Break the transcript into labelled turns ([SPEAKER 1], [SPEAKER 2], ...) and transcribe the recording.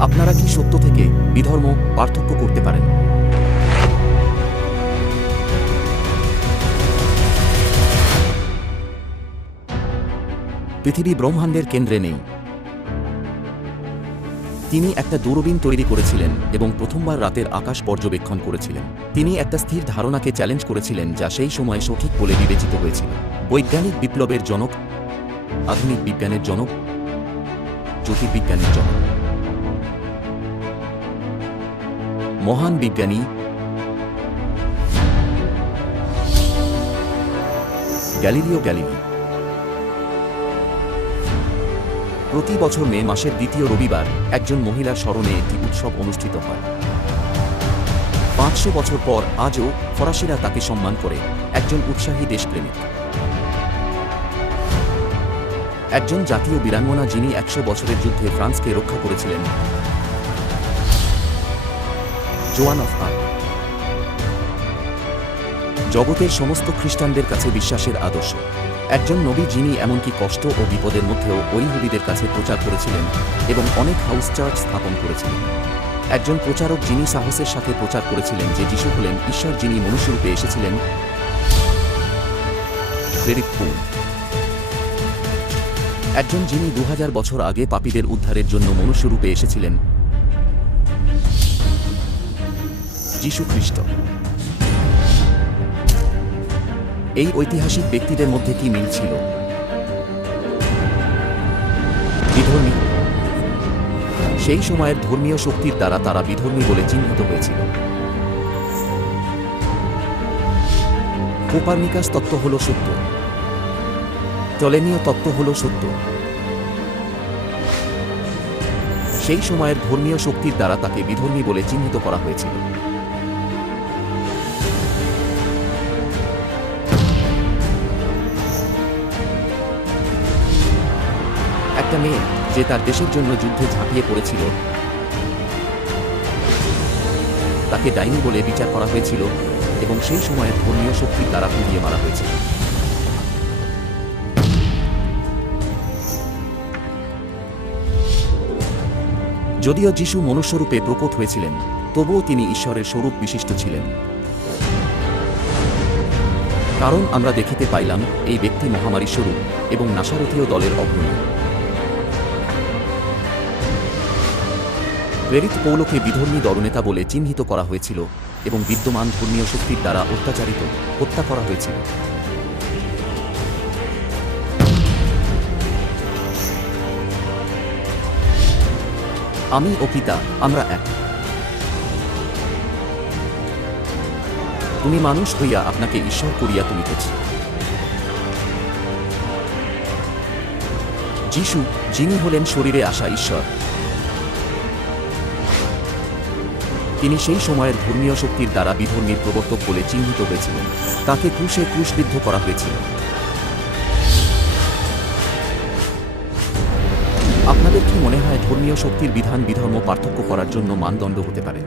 [SPEAKER 1] আপনারা কি সত্য থেকে বিধর্ম পার্থক্য করতে পারেন? পৃথিবী ব্রহ্মাণ্ডের কেন্দ্রে নেই। তিনি একটা দূরবীন তৈরি করেছিলেন এবং প্রথমবার রাতের আকাশ পর্যবেক্ষণ করেছিলেন। তিনি একটা স্থির ধারণাকে চ্যালেঞ্জ করেছিলেন যা সেই সময় সঠিক বলে বিবেচিত হয়েছিল। বৈজ্ঞানিক বিপ্লবের জনক, আধুনিক বিজ্ঞানের জনক, জ্যোতির্বিজ্ঞানের জনক। মহান বিজ্ঞানী গ্যালিলিও গ্যালিলি। প্রতি বছর মে মাসের দ্বিতীয় রবিবার একজন মহিলার স্মরণে একটি উৎসব অনুষ্ঠিত হয়। পাঁচশো বছর পর আজও ফরাসিরা তাকে সম্মান করে একজন উৎসাহী দেশপ্রেমিক। একজন জাতীয় বীরাঙ্গনা যিনি একশো বছরের যুদ্ধে ফ্রান্সকে রক্ষা করেছিলেন জোয়ান অফ আর্ক জগতের সমস্ত খ্রিস্টানদের কাছে বিশ্বাসের আদর্শ। একজন নবী যিনি এমনকি কষ্ট ও বিপদের মধ্যেও ঐহুদিদের কাছে প্রচার করেছিলেন এবং অনেক হাউস চার্চ স্থাপন করেছিলেন। একজন প্রচারক যিনি সাহসের সাথে প্রচার করেছিলেন যে যিশু হলেন ঈশ্বর যিনি মনুষ্যরূপে এসেছিলেন একজন যিনি দু হাজার বছর আগে পাপীদের উদ্ধারের জন্য মনুষ্যরূপে এসেছিলেন খ্রিস্ট এই ঐতিহাসিক ব্যক্তিদের মধ্যে কি মিল ছিল? বিধর্মী। সেই সময়ের ধর্মীয় শক্তির দ্বারা তারা বিধর্মী বলে চিহ্নিত হয়েছিল। কোপার্নিকাস তত্ত্ব হল সত্য। টলেমীয় তত্ত্ব হল সত্য। সেই সময়ের ধর্মীয় শক্তির দ্বারা তাকে বিধর্মী বলে চিহ্নিত করা হয়েছিল। একটা মেয়ে যে তার দেশের জন্য যুদ্ধে ঝাঁপিয়ে পড়েছিল। তাকে ডাইনি বলে বিচার করা হয়েছিল এবং সেই সময়ের ধর্মীয় শক্তির দ্বারা পুড়িয়ে মারা হয়েছিল যদিও যিশু মনুষ্যরূপে প্রকট হয়েছিলেন, তবুও তিনি ঈশ্বরের স্বরূপ বিশিষ্ট ছিলেন। কারণ আমরা দেখিতে পাইলাম, এই ব্যক্তি মহামারী স্বরূপ এবং নাসারথীয় দলের অগ্রণী। প্রেরিত পৌলকে বিধর্মী দলনেতা বলে চিহ্নিত করা হয়েছিল এবং বিদ্যমান ধর্মীয় শক্তির দ্বারা অত্যাচারিত, হত্যা করা হয়েছিল। আমি ও পিতা, আমরা এক। তুমি মানুষ হইয়া আপনাকে ঈশ্বর করিয়া তুলিতেছ। যিশু, যিনি হলেন শরীরে আসা ঈশ্বর তিনি সেই সময়ের ধর্মীয় শক্তির দ্বারা বিধর্মীর প্রবর্তক বলে চিহ্নিত হয়েছিলেন। তাকে ক্রুশে ক্রুশবিদ্ধ করা হয়েছিল। আপনাদের কি মনে হয় ধর্মীয় শক্তির বিধান বিধর্ম পার্থক্য করার জন্য মানদণ্ড হতে পারে?